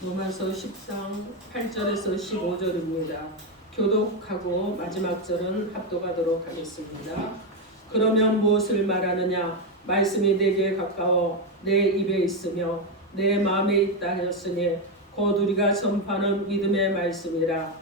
로마서 10장 8절에서 15절입니다. 교독하고 마지막 절은 합독하도록 하겠습니다. 그러면 무엇을 말하느냐? 말씀이 내게 가까워 내 입에 있으며 내 마음에 있다 하였으니 곧 우리가 전파하는 믿음의 말씀이라.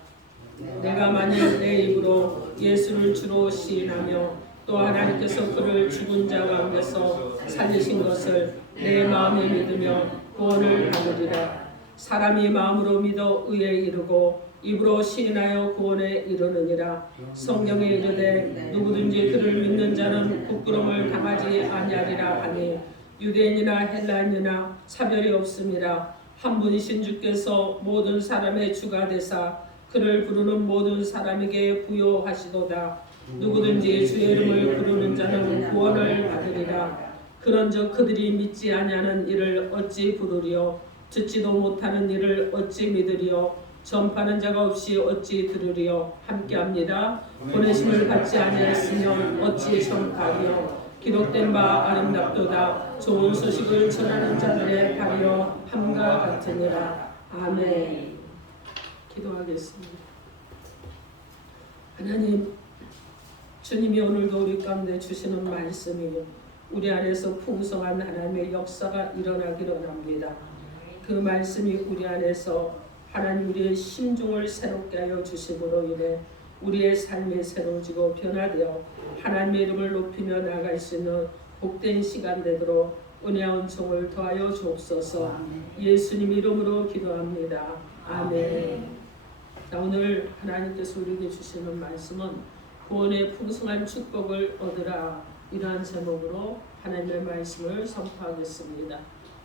내가 만일 내 입으로 예수를 주로 시인하며 또 하나님께서 그를 죽은 자 가운데서 살리신 것을 내 마음에 믿으며 구원을 받으리라. 사람이 마음으로 믿어 의에 이르고 입으로 시인하여 구원에 이르느니라. 성경에 이르되 누구든지 그를 믿는 자는 부끄러움을 당하지 아니하리라 하니 유대인이나 헬라인이나 차별이 없음이라. 한 분이신 주께서 모든 사람의 주가 되사 그를 부르는 모든 사람에게 부요하시도다. 누구든지 주의 이름을 부르는 자는 구원을 받으리라. 그런즉 그들이 믿지 아니하는 이를 어찌 부르리요? 듣지도 못하는 이를 어찌 믿으리요? 전파하는 자가 없이 어찌 들으리요? 함께합니다. 보내심을 받지 아니하였으면 어찌 전파하리요? 기록된 바 아름답도다. 좋은 소식을 전하는 자들의 발이여 함과 같으니라. 아멘. 기도하겠습니다. 하나님, 주님이 오늘도 우리 가운데 주시는 말씀이 우리 안에서 풍성한 하나님의 역사가 일어나기를 원합니다. 그 말씀이 우리 안에서 하나님 우리의 심중을 새롭게 하여 주심으로 인해 우리의 삶이 새로워지고 변화되어 하나님의 이름을 높이며 나아갈 수 있는 복된 시간 되도록 은혜와 은총을 더하여 주옵소서. 예수님 이름으로 기도합니다. 아멘. 자, 오늘 하나님께서 우리에게 주시는 말씀은 구원의 풍성한 축복을 얻으라, 이러한 제목으로 하나님의 말씀을 선포하겠습니다.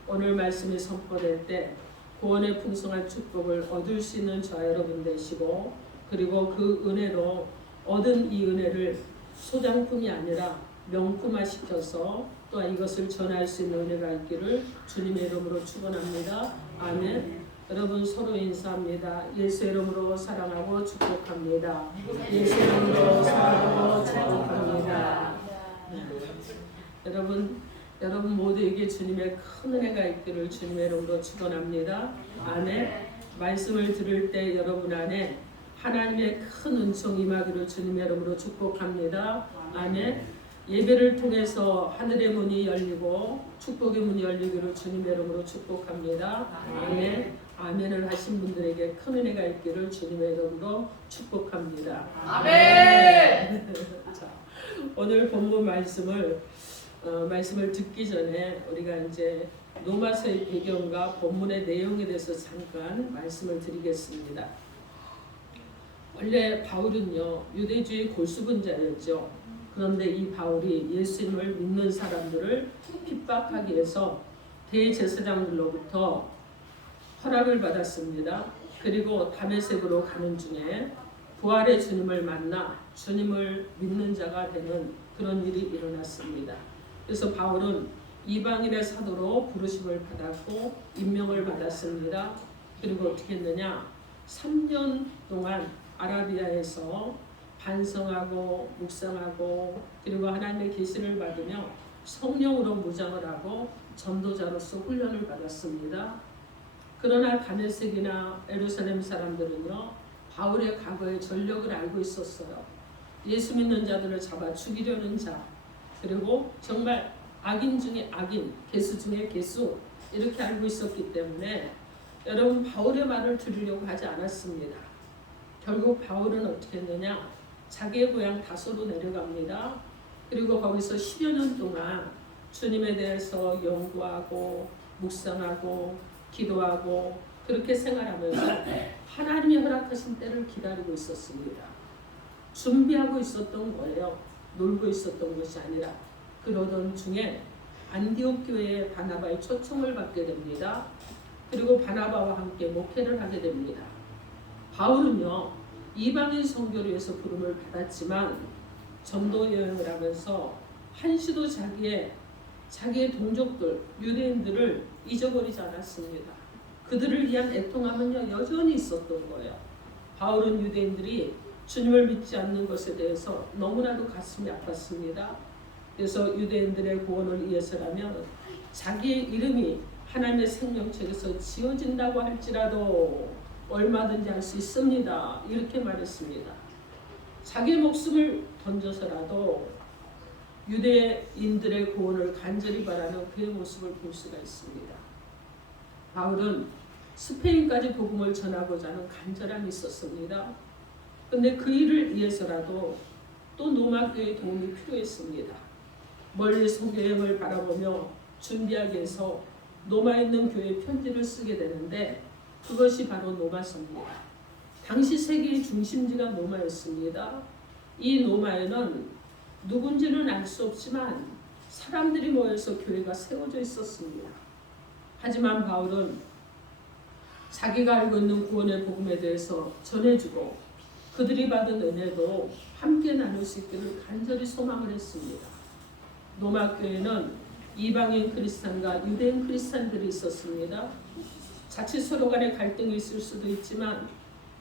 오늘 말씀이 선포될 때 구원의 풍성한 축복을 얻을 수 있는 저와 여러분 되시고, 그리고 그 은혜로 얻은 이 은혜를 소장품이 아니라 명품화시켜서 또한 이것을 전할 수 있는 은혜가 있기를 주님의 이름으로 축원합니다. 아멘. 여러분 서로 인사합니다. 예수 이름으로 사랑하고 축복합니다. 예수 이름으로 사랑하고 축복합니다. 여러분 모두에게 주님의 큰 은혜가 있기를 주님의 이름으로 축원합니다. 아멘. 말씀을 들을 때 여러분 안에 하나님의 큰 은총 임하기를 주님의 이름으로 축복합니다. 아멘. 예배를 통해서 하늘의 문이 열리고 축복의 문이 열리기를 주님의 이름으로 축복합니다. 아멘. 아멘을 하신 분들에게 큰 은혜가 있기를 주님의 이름으로 축복합니다. 아멘. 자, 오늘 본문 말씀을 듣기 전에 우리가 이제 로마서의 배경과 본문의 내용에 대해서 잠깐 말씀을 드리겠습니다. 원래 바울은요, 유대주의 골수분자였죠. 그런데 이 바울이 예수님을 믿는 사람들을 핍박하기 위해서 대제사장들로부터 허락을 받았습니다. 그리고 다메섹으로 가는 중에 부활의 주님을 만나 주님을 믿는 자가 되는 그런 일이 일어났습니다. 그래서 바울은 이방인의 사도로 부르심을 받았고 임명을 받았습니다. 그리고 어떻게 했느냐? 3년 동안 아라비아에서 반성하고 묵상하고 그리고 하나님의 계시를 받으며 성령으로 무장을 하고 전도자로서 훈련을 받았습니다. 그러나 다메섹이나 예루살렘 사람들은요, 바울의 과거의 전력을 알고 있었어요. 예수 믿는 자들을 잡아 죽이려는 자, 그리고 정말 악인 중에 악인, 개수 중에 개수, 이렇게 알고 있었기 때문에 여러분 바울의 말을 들으려고 하지 않았습니다. 결국 바울은 어떻게 했느냐? 자기의 고향 다소로 내려갑니다. 그리고 거기서 10여 년 동안 주님에 대해서 연구하고 묵상하고 기도하고 그렇게 생활하면서 하나님이 허락하신 때를 기다리고 있었습니다. 준비하고 있었던 거예요. 놀고 있었던 것이 아니라. 그러던 중에 안디옥 교회에 바나바의 초청을 받게 됩니다. 그리고 바나바와 함께 목회를 하게 됩니다. 바울은요, 이방인 선교를 위해서 부름을 받았지만 전도 여행을 하면서 한시도 자기의 동족들, 유대인들을 잊어버리지 않았습니다. 그들을 위한 애통함은요, 여전히 있었던 거예요. 바울은 유대인들이 주님을 믿지 않는 것에 대해서 너무나도 가슴이 아팠습니다. 그래서 유대인들의 구원을 위해서라면 자기의 이름이 하나님의 생명책에서 지어진다고 할지라도 얼마든지 할 수 있습니다. 이렇게 말했습니다. 자기 목숨을 던져서라도 유대인들의 구원을 간절히 바라는 그의 모습을 볼 수가 있습니다. 바울은 스페인까지 복음을 전하고자 하는 간절함이 있었습니다. 그런데 그 일을 위해서라도 또 로마교회의 도움이 필요했습니다. 멀리서 교회를 바라보며 준비하기 위해서 로마에 있는 교회에 편지를 쓰게 되는데 그것이 바로 로마서입니다. 당시 세계의 중심지가 로마였습니다. 이 로마에는 누군지는 알 수 없지만 사람들이 모여서 교회가 세워져 있었습니다. 하지만 바울은 자기가 알고 있는 구원의 복음에 대해서 전해주고 그들이 받은 은혜도 함께 나눌 수 있기를 간절히 소망을 했습니다. 로마 교회는 이방인 크리스찬과 유대인 크리스찬들이 있었습니다. 자칫 서로 간에 갈등이 있을 수도 있지만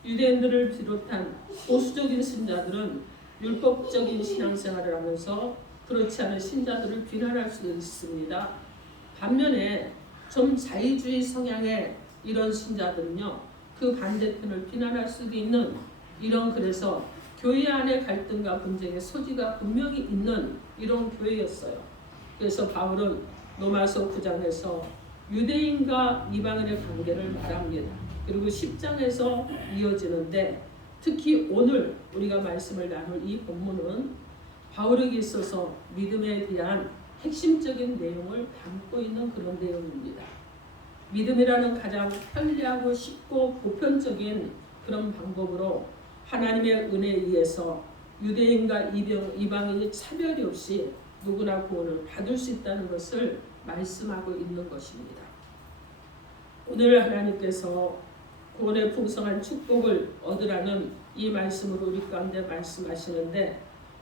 유대인들을 비롯한 보수적인 신자들은 율법적인 신앙생활을 하면서 그렇지 않은 신자들을 비난할 수도 있습니다. 반면에 좀 자유주의 성향의 이런 신자들은요, 그 반대편을 비난할 수도 있는 이런, 그래서 교회 안의 갈등과 분쟁의 소지가 분명히 있는 이런 교회였어요. 그래서 바울은 로마서 9장에서 유대인과 이방인의 관계를 말합니다. 그리고 10장에서 이어지는데 특히 오늘 우리가 말씀을 나눌 이 본문은 바울에게 있어서 믿음에 대한 핵심적인 내용을 담고 있는 그런 내용입니다. 믿음이라는 가장 편리하고 쉽고 보편적인 그런 방법으로 하나님의 은혜에 의해서 유대인과 이방인이 차별이 없이 누구나 구원을 받을 수 있다는 것을 말씀하고 있는 것입니다. 오늘 하나님께서 구원의 풍성한 축복을 얻으라는 이 말씀으로 우리 가운데 말씀하시는데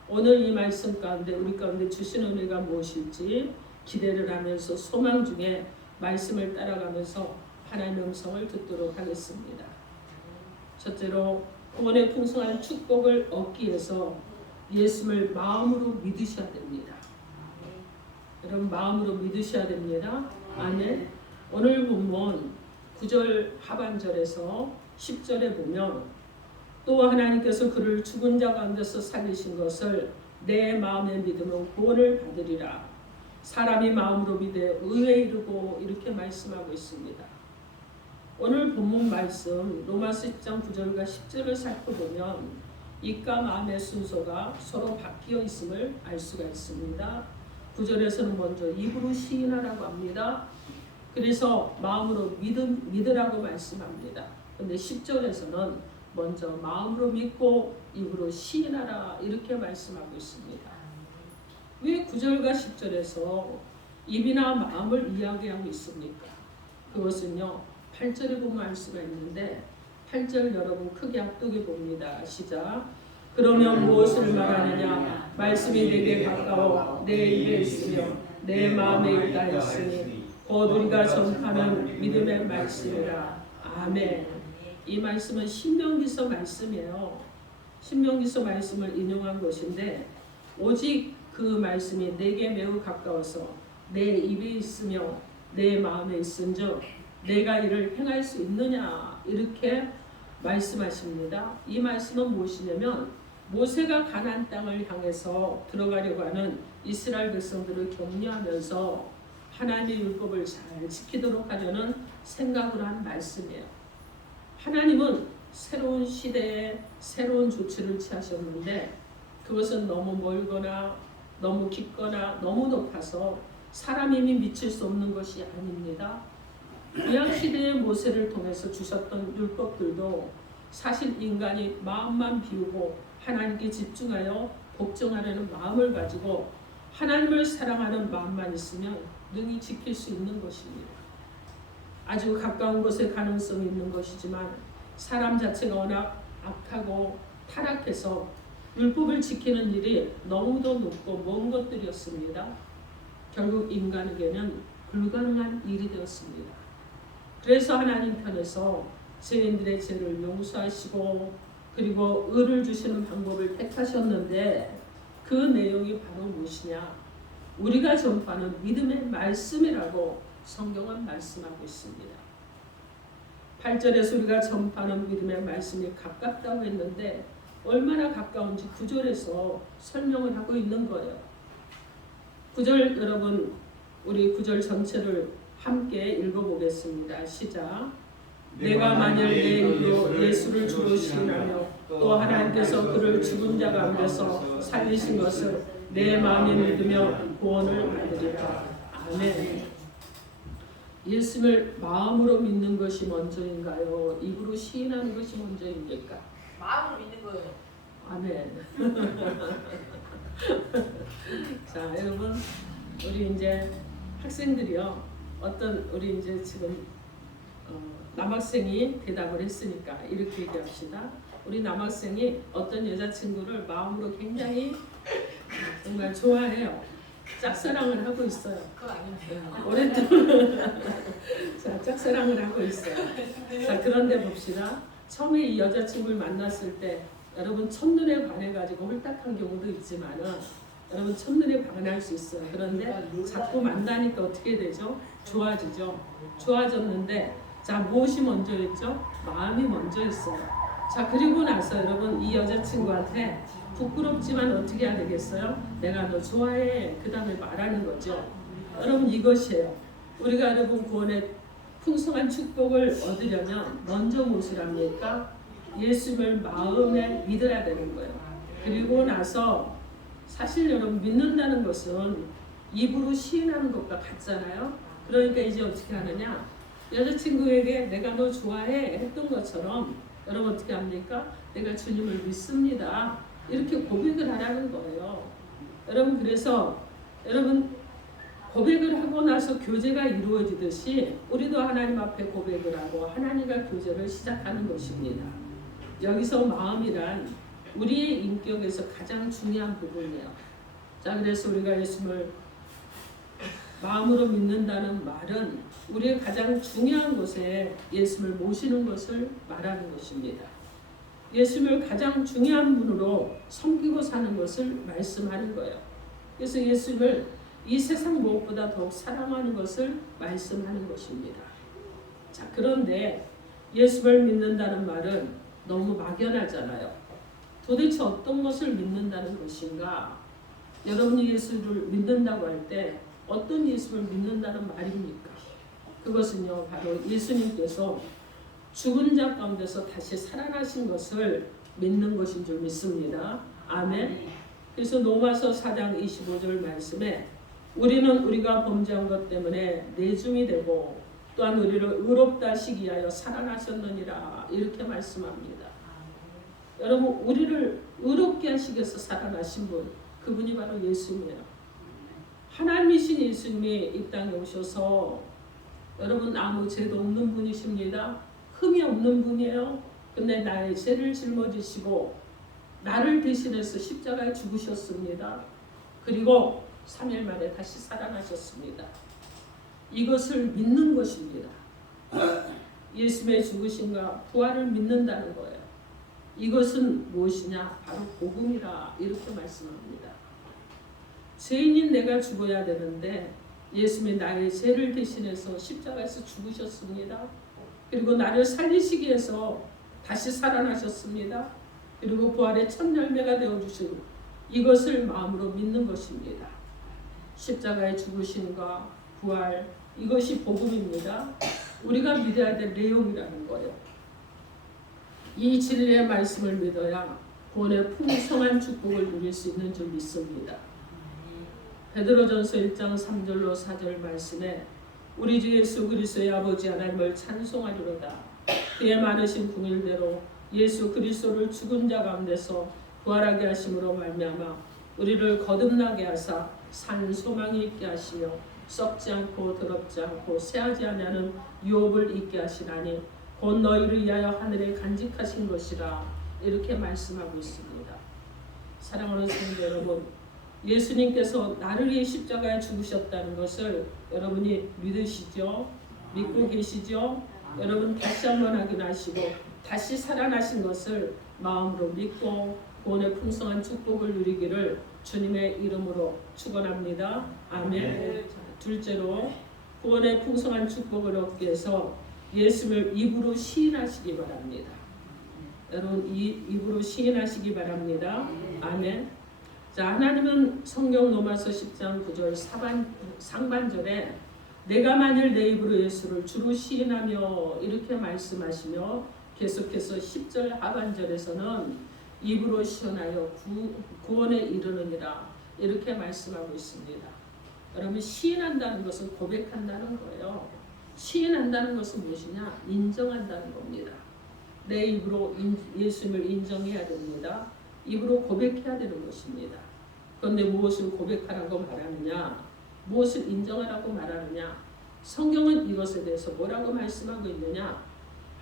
오늘 이 말씀 가운데 우리 가운데 주신 은혜가 무엇일지 기대를 하면서 소망 중에 말씀을 따라가면서 하나님의 음성을 듣도록 하겠습니다. 첫째로 구원의 풍성한 축복을 얻기 위해서 예수를 마음으로 믿으셔야 됩니다. 여러분 마음으로 믿으셔야 됩니다. 아멘. 오늘 본문 9절 하반절에서 10절에 보면 또 하나님께서 그를 죽은 자 가운데서 살리신 것을 내 마음에 믿으면 구원을 받으리라. 사람이 마음으로 믿어 의에 이르고 이렇게 말씀하고 있습니다. 오늘 본문 말씀 로마서 10장 9절과 10절을 살펴보면 입과 마음의 순서가 서로 바뀌어 있음을 알 수가 있습니다. 9절에서는 먼저 입으로 시인하라고 합니다. 그래서 마음으로 믿으라고 말씀합니다. 그런데 10절에서는 먼저 마음으로 믿고 입으로 시인하라 이렇게 말씀하고 있습니다. 왜 9절과 10절에서 입이나 마음을 이야기하고 있습니까? 그것은요 8절에 보면 알 수가 있는데 8절 여러분 크게 앞두게 봅니다. 시작. 그러면 무엇을 말하느냐? 말씀이 내게 가까워 내 입에 있으며 내 마음에 있다 했으니 곧 우리가 전파하는 믿음의 말씀이라. 아멘. 이 말씀은 신명기서 말씀이에요. 신명기서 말씀을 인용한 것인데 오직 그 말씀이 내게 매우 가까워서 내 입에 있으며 내 마음에 있은즉 내가 이를 행할 수 있느냐 이렇게 말씀하십니다. 이 말씀은 무엇이냐면 모세가 가나안 땅을 향해서 들어가려고 하는 이스라엘 백성들을 격려하면서 하나님의 율법을 잘 지키도록 하려는 생각을 한 말씀이에요. 하나님은 새로운 시대에 새로운 조치를 취하셨는데 그것은 너무 멀거나 너무 깊거나 너무 높아서 사람이 미칠 수 없는 것이 아닙니다. 구약시대의 모세를 통해서 주셨던 율법들도 사실 인간이 마음만 비우고 하나님께 집중하여 복종하려는 마음을 가지고 하나님을 사랑하는 마음만 있으면 능히 지킬 수 있는 것입니다. 아주 가까운 곳에 가능성이 있는 것이지만 사람 자체가 워낙 악하고 타락해서 율법을 지키는 일이 너무도 높고 먼 것들이었습니다. 결국 인간에게는 불가능한 일이 되었습니다. 그래서 하나님 편에서 죄인들의 죄를 용서하시고 그리고 의를 주시는 방법을 택하셨는데 그 내용이 바로 무엇이냐? 우리가 전파하는 믿음의 말씀이라고 성경은 말씀하고 있습니다. 8절에서 우리가 전파하는 믿음의 말씀이 가깝다고 했는데 얼마나 가까운지 9절에서 설명을 하고 있는 거예요. 9절 여러분 우리 9절 전체를 함께 읽어보겠습니다. 시작. 내가 만일 내 입으로 예수를 주로 시인하며 또 하나님께서 그를 죽은 자 가운데서 살리신 것을 내 마음에 믿으며 구원을 받으리라. 아멘. 예수를 마음으로 믿는 것이 먼저인가요? 입으로 시인하는 것이 먼저입니까? 마음으로 믿는 거예요. 아멘. 자, 여러분, 우리 이제 학생들이요. 어떤 우리 이제 지금 남학생이 대답을 했으니까 이렇게 얘기합시다. 우리 남학생이 어떤 여자친구를 마음으로 굉장히 정말 좋아해요. 짝사랑을 하고 있어요. 그건 아닌데. 오랫동안 자, 짝사랑을 하고 있어요. 자, 그런데 봅시다. 처음에 이 여자친구를 만났을 때 여러분 첫눈에 반해가지고 홀딱한 경우도 있지만은 여러분 첫눈에 반할 수 있어요. 그런데 자꾸 만나니까 어떻게 되죠? 좋아지죠. 좋아졌는데 자, 무엇이 먼저였죠? 마음이 먼저였어요. 자, 그리고 나서 여러분 이 여자친구한테 부끄럽지만 어떻게 해야 되겠어요? 내가 너 좋아해. 그 다음에 말하는 거죠. 여러분 이것이에요. 우리가 여러분 구원의 풍성한 축복을 얻으려면 먼저 무엇을 합니까? 예수님을 마음에 믿어야 되는 거예요. 그리고 나서 사실 여러분 믿는다는 것은 입으로 시인하는 것과 같잖아요. 그러니까 이제 어떻게 하느냐? 여자친구에게 내가 너 좋아해 했던 것처럼 여러분 어떻게 합니까? 내가 주님을 믿습니다. 이렇게 고백을 하라는 거예요. 여러분 그래서 여러분 고백을 하고 나서 교제가 이루어지듯이 우리도 하나님 앞에 고백을 하고 하나님과 교제를 시작하는 것입니다. 여기서 마음이란 우리의 인격에서 가장 중요한 부분이에요. 자, 그래서 우리가 예수님을 마음으로 믿는다는 말은 우리의 가장 중요한 곳에 예수님을 모시는 것을 말하는 것입니다. 예수님을 가장 중요한 분으로 섬기고 사는 것을 말씀하는 거예요. 그래서 예수님을 이 세상 무엇보다 더욱 사랑하는 것을 말씀하는 것입니다. 자, 그런데 예수를 믿는다는 말은 너무 막연하잖아요. 도대체 어떤 것을 믿는다는 것인가? 여러분이 예수를 믿는다고 할 때 어떤 예수를 믿는다는 말입니까? 그것은요, 바로 예수님께서 죽은 자 가운데서 다시 살아나신 것을 믿는 것인 줄 믿습니다. 아멘. 그래서 로마서 4장 25절 말씀에 우리는 우리가 범죄한 것 때문에 내중이 되고 또한 우리를 의롭다 하시기 위하여 살아나셨느니라 이렇게 말씀합니다. 여러분 우리를 의롭게 하시기 위해서 살아나신 분 그분이 바로 예수님이에요. 하나님이신 예수님이 이 땅에 오셔서 여러분 아무 죄도 없는 분이십니다. 흠이 없는 분이에요. 근데 나의 죄를 짊어지시고 나를 대신해서 십자가에 죽으셨습니다. 그리고 3일 만에 다시 살아나셨습니다. 이것을 믿는 것입니다. 예수님의 죽으심과 부활을 믿는다는 거예요. 이것은 무엇이냐? 바로 복음이라 이렇게 말씀합니다. 죄인인 내가 죽어야 되는데 예수님이 나의 죄를 대신해서 십자가에서 죽으셨습니다. 그리고 나를 살리시기 위해서 다시 살아나셨습니다. 그리고 부활의 첫 열매가 되어주신 이것을 마음으로 믿는 것입니다. 십자가의 죽으심과 부활 이것이 복음입니다. 우리가 믿어야 될 내용이라는 거예요. 이 진리의 말씀을 믿어야 구원의 풍성한 축복을 누릴 수 있는 줄 믿습니다. 베드로전서 1장 3절로 4절 말씀에 우리 주 예수 그리스도의 아버지 하나님을 찬송하리로다. 그의 많으신 궁일대로 예수 그리스도를 죽은 자 가운데서 부활하게 하심으로 말미암아 우리를 거듭나게 하사 산 소망이 있게 하시며 썩지 않고 더럽지 않고 새하지 아니하는 유업을 있게 하시나니 곧 너희를 위하여 하늘에 간직하신 것이라 이렇게 말씀하고 있습니다. 사랑하는 성도 여러분, 예수님께서 나를 위해 십자가에 죽으셨다는 것을 여러분이 믿으시죠? 믿고 계시죠? 여러분 다시 한번 확인하시고 다시 살아나신 것을 마음으로 믿고 구원의 풍성한 축복을 누리기를 주님의 이름으로 축원합니다. 아멘. 둘째로 구원의 풍성한 축복을 얻기 위해서 예수를 입으로 시인하시기 바랍니다. 여러분 입으로 시인하시기 바랍니다. 아멘. 자, 하나님은 성경 로마서 10장 9절 상반절에 내가 만일 내 입으로 예수를 주로 시인하며 이렇게 말씀하시며 계속해서 10절 하반절에서는 입으로 시인하여 구원에 이르느니라 이렇게 말씀하고 있습니다. 여러분 시인한다는 것은 고백한다는 거예요. 시인한다는 것은 무엇이냐? 인정한다는 겁니다. 내 입으로 예수님을 인정해야 됩니다. 입으로 고백해야 되는 것입니다. 그런데 무엇을 고백하라고 말하느냐? 무엇을 인정하라고 말하느냐? 성경은 이것에 대해서 뭐라고 말씀하고 있느냐?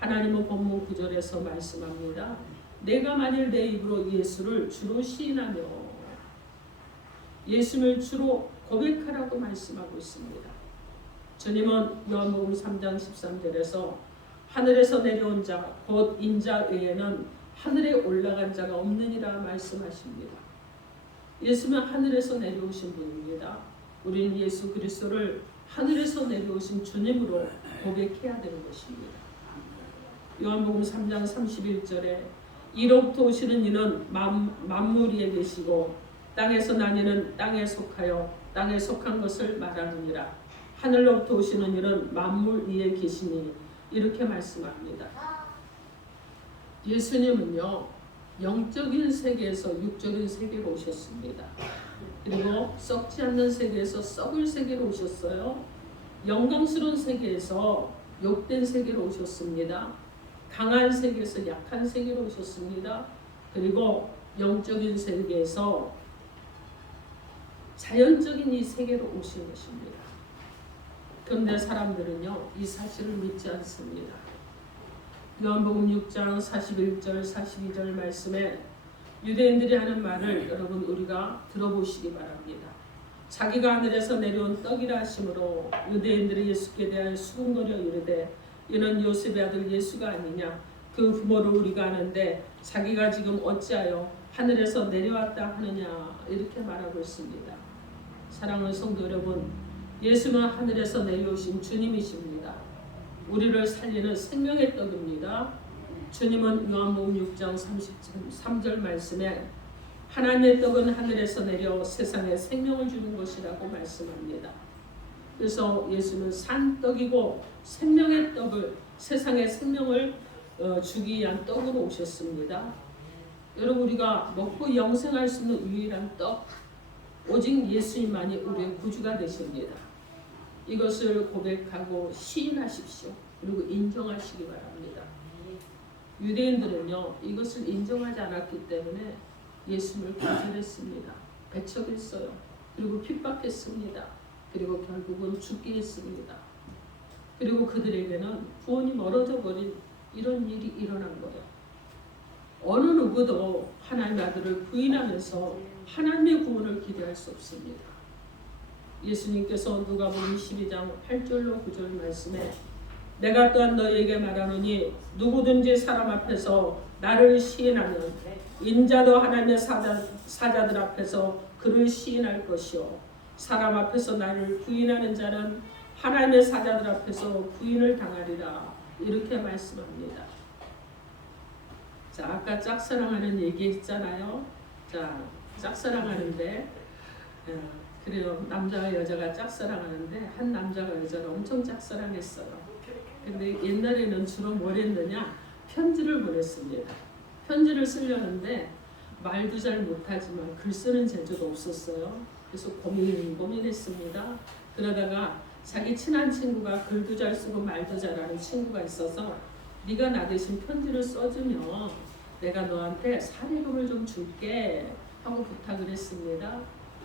하나님은 본문 9절에서 말씀합니다. 내가 만일 내 입으로 예수를 주로 시인하며 예수를 주로 고백하라고 말씀하고 있습니다. 주님은 요한복음 3장 13절에서 하늘에서 내려온 자 곧 인자 외에는 하늘에 올라간 자가 없느니라 말씀하십니다. 예수는 하늘에서 내려오신 분입니다. 우리는 예수 그리스도를 하늘에서 내려오신 주님으로 고백해야 되는 것입니다. 요한복음 3장 31절에 이로부터 오시는 이는 만물 위에 계시고 땅에서 난 이는 땅에 속하여 땅에 속한 것을 말하느니라. 하늘로부터 오시는 이는 만물 위에 계시니 이렇게 말씀합니다. 예수님은요 영적인 세계에서 육적인 세계로 오셨습니다. 그리고 썩지 않는 세계에서 썩을 세계로 오셨어요. 영광스러운 세계에서 욕된 세계로 오셨습니다. 강한 세계에서 약한 세계로 오셨습니다. 그리고 영적인 세계에서 자연적인 이 세계로 오신 것입니다. 그런데 사람들은요 이 사실을 믿지 않습니다. 요한복음 6장 41절 42절 말씀에 유대인들이 하는 말을 여러분 우리가 들어보시기 바랍니다. 자기가 하늘에서 내려온 떡이라 하심으로 유대인들이 예수께 대하여 수군거려 이르되 이는 요셉의 아들 예수가 아니냐. 그 부모를 우리가 아는데 자기가 지금 어찌하여 하늘에서 내려왔다 하느냐 이렇게 말하고 있습니다. 사랑하는 성도 여러분, 예수는 하늘에서 내려오신 주님이십니다. 우리를 살리는 생명의 떡입니다. 주님은 요한복음 6장 33절 말씀에 하나님의 떡은 하늘에서 내려 세상에 생명을 주는 것이라고 말씀합니다. 그래서 예수는 산떡이고 생명의 떡을 세상에 생명을 주기 위한 떡으로 오셨습니다. 여러분 우리가 먹고 영생할 수 있는 유일한 떡 오직 예수님만이 우리의 구주가 되십니다. 이것을 고백하고 시인하십시오. 그리고 인정하시기 바랍니다. 유대인들은요 이것을 인정하지 않았기 때문에 예수님을 거절했습니다. 배척했어요. 그리고 핍박했습니다. 그리고 결국은 죽게 했습니다. 그리고 그들에게는 구원이 멀어져 버린 이런 일이 일어난 거예요. 어느 누구도 하나님의 아들을 부인하면서 하나님의 구원을 기대할 수 없습니다. 예수님께서 누가복음 12장 8절로 9절 말씀에 내가 또한 너희에게 말하노니 누구든지 사람 앞에서 나를 시인하면 인자도 하나님의 사자들 앞에서 그를 시인할 것이요 사람 앞에서 나를 부인하는 자는 하나님의 사자들 앞에서 부인을 당하리라 이렇게 말씀합니다. 자, 아까 짝사랑하는 얘기했잖아요. 자, 짝사랑하는데 그래요. 남자와 여자가 짝사랑하는데 한 남자가 여자를 엄청 짝사랑했어요. 근데 옛날에는 주로 뭘 했느냐? 편지를 보냈습니다. 편지를 쓰려는데 말도 잘 못하지만 글 쓰는 재주도 없었어요. 그래서 고민했습니다. 그러다가 자기 친한 친구가 글도 잘 쓰고 말도 잘하는 친구가 있어서 네가 나 대신 편지를 써주면 내가 너한테 사례금을 좀 줄게 하고 부탁을 했습니다.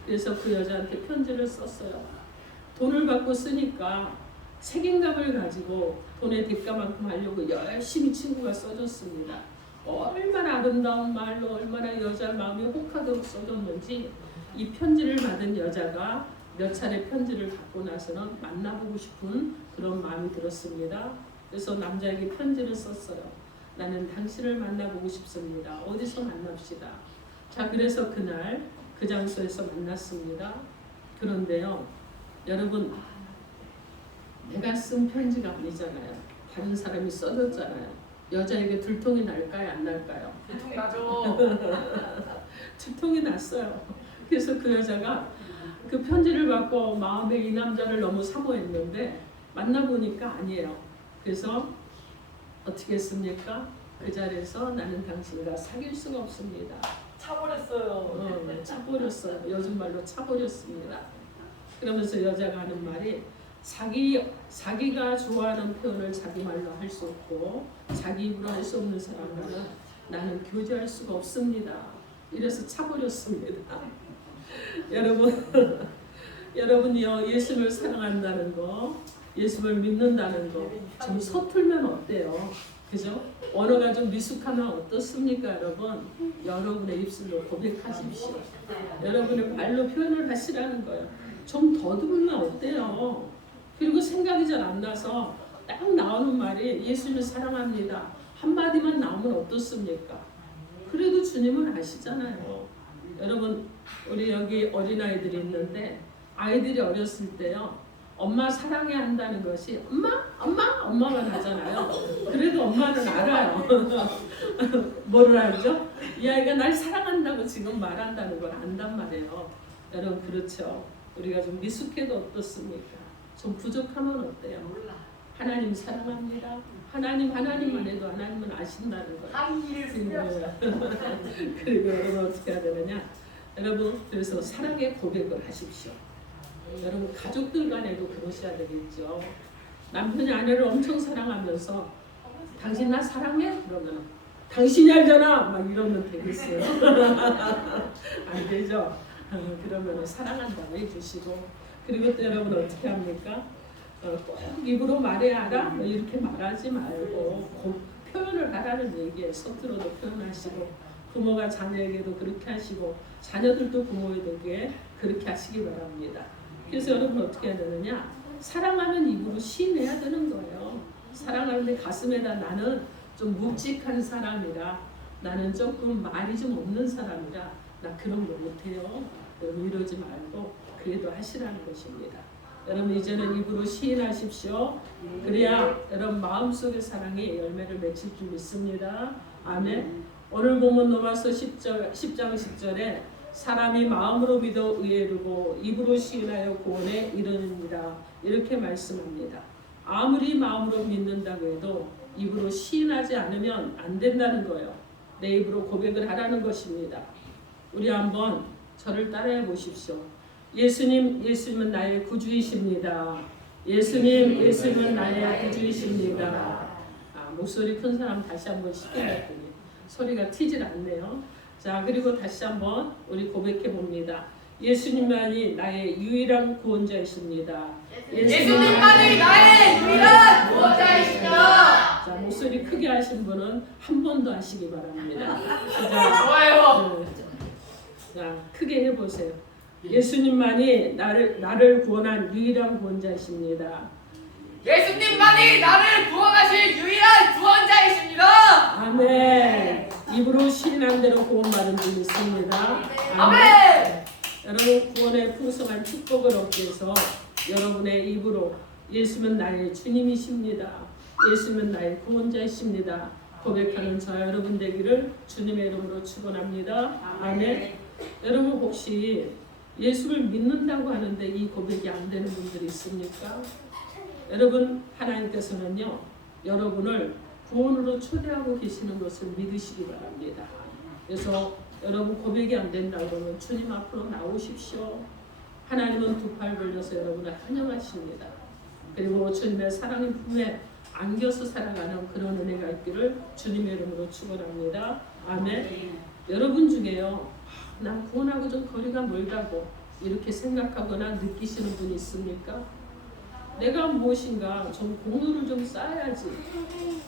그래서 그 여자한테 편지를 썼어요. 돈을 받고 쓰니까 책임감을 가지고 돈의 대가만큼 하려고 열심히 친구가 써줬습니다. 얼마나 아름다운 말로 얼마나 여자 마음이 혹하도록 써줬는지 이 편지를 받은 여자가 몇 차례 편지를 받고 나서는 만나보고 싶은 그런 마음이 들었습니다. 그래서 남자에게 편지를 썼어요. 나는 당신을 만나보고 싶습니다. 어디서 만납시다. 자, 그래서 그날 그 장소에서 만났습니다. 그런데요, 여러분 내가 쓴 편지가 아니잖아요. 다른 사람이 써줬잖아요. 여자에게 들통이 날까요? 안 날까요? 들통 나죠. 들통이 났어요. 그래서 그 여자가 그 편지를 받고 마음에 이 남자를 너무 사모했는데 만나보니까 아니에요. 그래서 어떻게 했습니까? 그 자리에서 나는 당신과 사귈 수가 없습니다. 차버렸어요. 차버렸어요. 요즘 말로 차버렸습니다. 그러면서 여자가 하는 말이 자기가 좋아하는 표현을 자기 말로 할 수 없고 자기 입으로 할 수 없는 사람과는 나는 교제할 수가 없습니다. 이래서 차버렸습니다. 여러분이요, 예수를 사랑한다는 거, 예수를 믿는다는 거 좀 서툴면 어때요? 그죠? 언어가 좀 미숙하면 어떻습니까, 여러분? 여러분의 입술로 고백하십시오. 여러분의 말로 표현을 하시라는 거예요. 좀 더듬으면 어때요? 그리고 생각이 잘 안 나서 딱 나오는 말이 예수님을 사랑합니다. 한마디만 나오면 어떻습니까? 그래도 주님은 아시잖아요. 여러분, 우리 여기 어린아이들이 있는데 아이들이 어렸을 때요. 엄마 사랑해야 한다는 것이 엄마가 나잖아요. 그래도 엄마는 알아요. 뭐를 알죠? 이 아이가 날 사랑한다고 지금 말한다는 걸 안단 말이에요. 여러분 그렇죠. 우리가 좀 미숙해도 어떻습니까? 좀 부족하면 어때요? 하나님 사랑합니다. 하나님만 해도 하나님은 아신다는 거예요. 그리고 여러분 어떻게 해야 되느냐? 여러분 그래서 사랑의 고백을 하십시오. 여러분 가족들 간에도 그러셔야 되겠죠. 남편이 아내를 엄청 사랑하면서 당신 나 사랑해? 그러면 당신이 알잖아 막 이러면 되겠어요? 안 되죠. 그러면 사랑한다고 해주시고 그리고 또 여러분 어떻게 합니까? 꼭 입으로 말해야 알아? 뭐 이렇게 말하지 말고 표현을 하라는 얘기에 서투러도 표현하시고 부모가 자녀에게도 그렇게 하시고 자녀들도 부모에게 그렇게 하시기 바랍니다. 그래서 여러분 어떻게 해야 되느냐? 사랑하면 입으로 시인해야 되는 거예요. 사랑하는데 가슴에다 나는 좀 묵직한 사람이라 나는 조금 말이 좀 없는 사람이라 나 그런 거 못해요. 여러분 이러지 말고 그래도 하시라는 것입니다. 여러분 이제는 입으로 시인하십시오. 그래야 여러분 마음속의 사랑이 열매를 맺힐 줄 믿습니다. 아멘. 오늘 본문 로마서 10장 10절에 사람이 마음으로 믿어 의에 이르고 입으로 시인하여 구원에 이르느니라 이렇게 말씀합니다. 아무리 마음으로 믿는다고 해도 입으로 시인하지 않으면 안 된다는 거예요. 내 입으로 고백을 하라는 것입니다. 우리 한번 저를 따라해 보십시오. 예수님은 나의 구주이십니다. 예수님은 나의 구주이십니다. 목소리 큰 사람 다시 한번 시켜봤더니 소리가 튀질 않네요. 자, 그리고 다시 한번 우리 고백해 봅니다. 예수님만이 나의 유일한 구원자이십니다. 예수님만이 나의 유일한 구원자이십니다. 자, 목소리 크게 하신 분은 한 번 더 하시기 바랍니다. 좋아요. 자, 크게 해보세요. 예수님만이 나를 구원한 유일한 구원자이십니다. 예수님만이 나를 구원하실 유일한 구원자이십니다. 아멘. 입으로 시인한 대로 구원받은 줄 믿습니다. 아멘. 여러분 구원의 풍성한 축복을 얻기 위해서 여러분의 입으로 예수는 나의 주님이십니다. 예수는 나의 구원자이십니다. 고백하는 저 여러분 되기를 주님의 이름으로 축원합니다. 아멘. 여러분 혹시 예수를 믿는다고 하는데 이 고백이 안 되는 분들이 있습니까? 여러분 하나님께서는요 여러분을 구원으로 초대하고 계시는 것을 믿으시기 바랍니다. 그래서 여러분 고백이 안 된다 그러면 주님 앞으로 나오십시오. 하나님은 두 팔 벌려서 여러분을 환영하십니다. 그리고 주님의 사랑의 품에 안겨서 살아가는 그런 은혜가 있기를 주님의 이름으로 축원합니다. 아멘. 여러분 중에요 난 구원하고 좀 거리가 멀다고 이렇게 생각하거나 느끼시는 분이 있습니까? 내가 무엇인가 좀 공로를 좀 쌓아야지,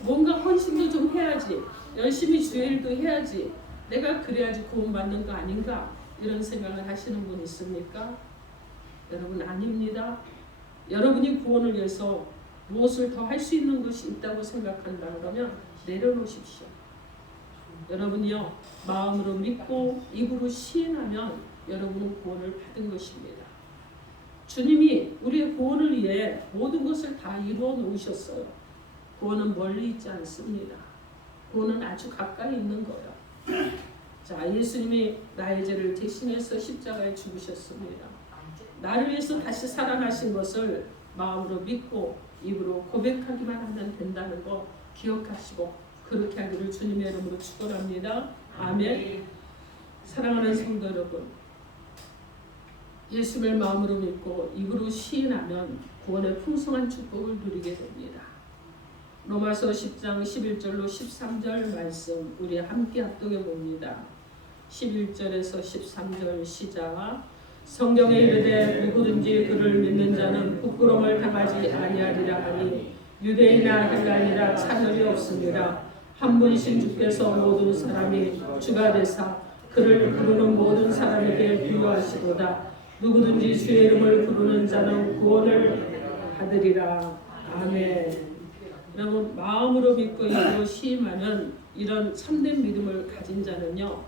뭔가 헌신도 좀 해야지, 열심히 주의 일도 해야지, 내가 그래야지 구원받는 거 아닌가 이런 생각을 하시는 분 있습니까? 여러분 아닙니다. 여러분이 구원을 위해서 무엇을 더 할 수 있는 것이 있다고 생각한다 그러면 내려놓으십시오. 여러분이요 마음으로 믿고 입으로 시인하면 여러분은 구원을 받은 것입니다. 주님이 우리의 구원을 위해 모든 것을 다 이루어 놓으셨어요. 구원은 멀리 있지 않습니다. 구원은 아주 가까이 있는 거예요. 자, 예수님이 나의 죄를 대신해서 십자가에 죽으셨습니다. 나를 위해서 다시 살아나신 것을 마음으로 믿고 입으로 고백하기만 하면 된다는 거 기억하시고 그렇게 하기를 주님의 이름으로 축원합니다. 아멘. 사랑하는 성도 여러분, 예수를 마음으로 믿고 입으로 시인하면 구원의 풍성한 축복을 누리게 됩니다. 로마서 10장 11절로 13절 말씀 우리 함께 합독해 봅니다. 11절에서 13절 시작. 성경에 이르되 누구든지 그를 믿는 자는 부끄러움을 당하지 아니하리라 하니 유대인이나 헬라인이라 차별이 없습니다. 한 분이신 주께서 모든 사람이 주가 되사 그를 부르는 모든 사람에게 부여하시도다. 누구든지 주의 이름을 부르는 자는 구원을 받으리라. 아멘. 여러분, 마음으로 믿고 입으로 시임하는 이런 참된 믿음을 가진 자는요,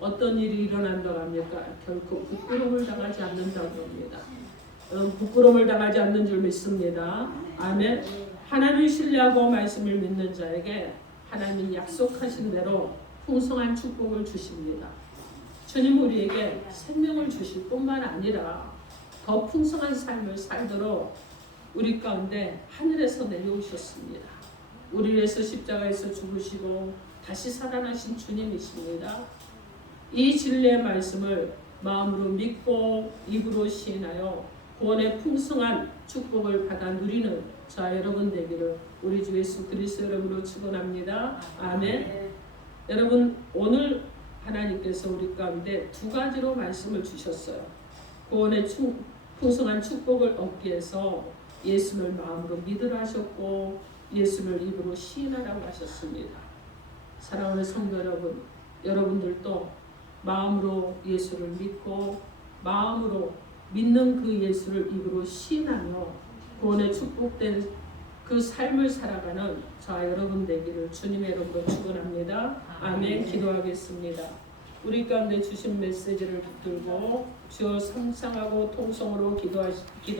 어떤 일이 일어난다고 합니까? 결코 부끄러움을 당하지 않는다고 합니다. 여러분, 부끄러움을 당하지 않는 줄 믿습니다. 아멘. 하나님을 신뢰하고 말씀을 믿는 자에게 하나님이 약속하신 대로 풍성한 축복을 주십니다. 주님 우리에게 생명을 주실 뿐만 아니라 더 풍성한 삶을 살도록 우리 가운데 하늘에서 내려오셨습니다. 우리를 위해서 십자가에서 죽으시고 다시 살아나신 주님이십니다. 이 진리의 말씀을 마음으로 믿고 입으로 시인하여 구원의 풍성한 축복을 받아 누리는 자 여러분 되기를 우리 주 예수 그리스도 이름으로 축원합니다. 아멘. 여러분, 오늘 하나님께서 우리 가운데 두 가지로 말씀을 주셨어요. 구원의 풍성한 축복을 얻기 위해서 예수를 마음으로 믿으라 하셨고 예수를 입으로 시인하라고 하셨습니다. 사랑하는 성도 여러분, 여러분들도 마음으로 예수를 믿고 마음으로 믿는 그 예수를 입으로 시인하며 구원의 축복된 그 삶을 살아가는 자 여러분 되기를 주님의 이름으로 축원합니다. 아멘. 기도하겠습니다. 우리 가운데 주신 메시지를 붙들고 주여 삼창하고 통성으로 기도하시